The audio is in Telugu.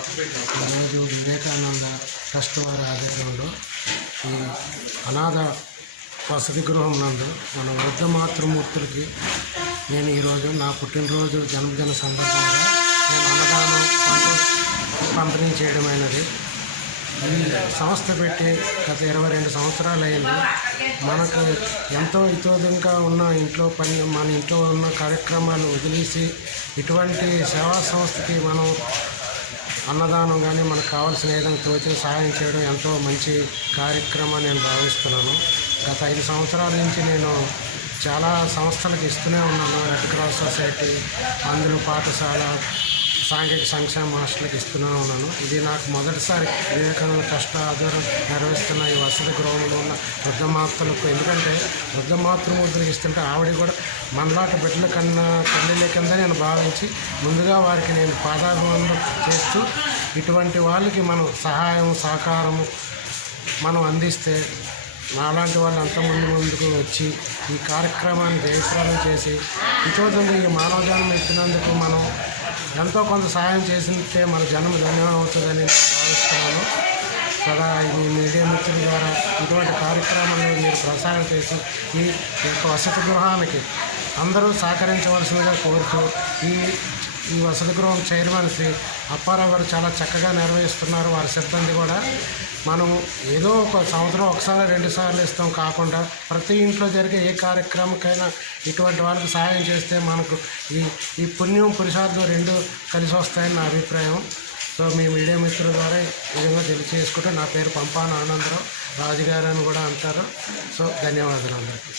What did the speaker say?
ఈరోజు వివేకానంద ట్రస్ట్ వారి ఆధ్వర్యంలో ఈ అనాథ వసతి గృహం నందు మన వృద్ధ మాతృమూర్తులకి నేను ఈరోజు నా పుట్టినరోజు జన్మదిన సందర్భంగా నేను అన్నదానం పంపిణీ చేయడమైనది ఈ సంస్థ పెట్టి గత ఇరవై రెండు సంవత్సరాలు అయింది మనకు ఎంతో ఇతోదంగా ఉన్న ఇంట్లో పని మన ఇంట్లో ఉన్న కార్యక్రమాలు వదిలేసి ఇటువంటి సేవా సంస్థకి మనం అన్నదానం కానీ మనకు కావాల్సిన ఏదైనా తోచిన సహాయం చేయడం ఎంతో మంచి కార్యక్రమం నేను భావిస్తున్నాను. గత ఐదు సంవత్సరాల నుంచి నేను చాలా సంస్థలకు ఇస్తూనే ఉన్నాను. రెడ్ క్రాస్ సొసైటీ అందులో పాఠశాల సాంఘిక సంక్షేమ హాస్టల్కి ఇస్తూనే ఉన్నాను. ఇది నాకు మొదటిసారి వివేకానంద ట్రస్ట్ ఆధ్వర్యం నిర్వహిస్తున్న ఈ వసతి గృహంలో ఉన్న వృద్ధమాతలకు. ఎందుకంటే వృద్ధమాతృమూర్తులకు ఇస్తుంటే ఆవిడ కూడా మనలాట బిడ్డల కన్నా తల్లిల కింద నేను భావించి ముందుగా వారికి నేను పాదాభివందనం చేస్తూ ఇటువంటి వాళ్ళకి మనం సహాయం సహకారము మనం అందిస్తే నాలాంటి వాళ్ళు అంత ముందు ముందుకు వచ్చి ఈ కార్యక్రమాన్ని జయప్రదం చేసి ఇటువంటి ఈ మానవ జన్మ ఎంతో కొంత సహాయం చేసింటే మన జన్మ ధన్యం అవుతుందని నేను భావిస్తున్నాను. సదా ఈ మీడియా మిత్రుల ద్వారా ఇటువంటి కార్యక్రమాలను మీరు ప్రసారం చేసి ఈ యొక్క వసతి గృహానికి అందరూ సహకరించవలసిందిగా కోరుతూ ఈ ఈ వసతి గృహం చైర్మన్ శ్రీ అప్పారావు గారు చాలా చక్కగా నిర్వహిస్తున్నారు. వారి సిబ్బంది కూడా మనం ఏదో ఒక సంవత్సరం ఒకసారి రెండు సార్లు ఇస్తాం. కాకుండా ప్రతి ఇంట్లో జరిగే ఏ కార్యక్రమకైనా ఇటువంటి వాళ్ళకి సహాయం చేస్తే మనకు ఈ ఈ పుణ్యం పురుషార్థం రెండు కలిసి వస్తాయని నా అభిప్రాయం. సో మీ మీడియా మిత్రుల ద్వారా ఈ విధంగా తెలియజేసుకుంటే నా పేరు పంపాన ఆనందరావు. రాజుగారు అని కూడా అంటారు. సో ధన్యవాదాలు అందరికీ.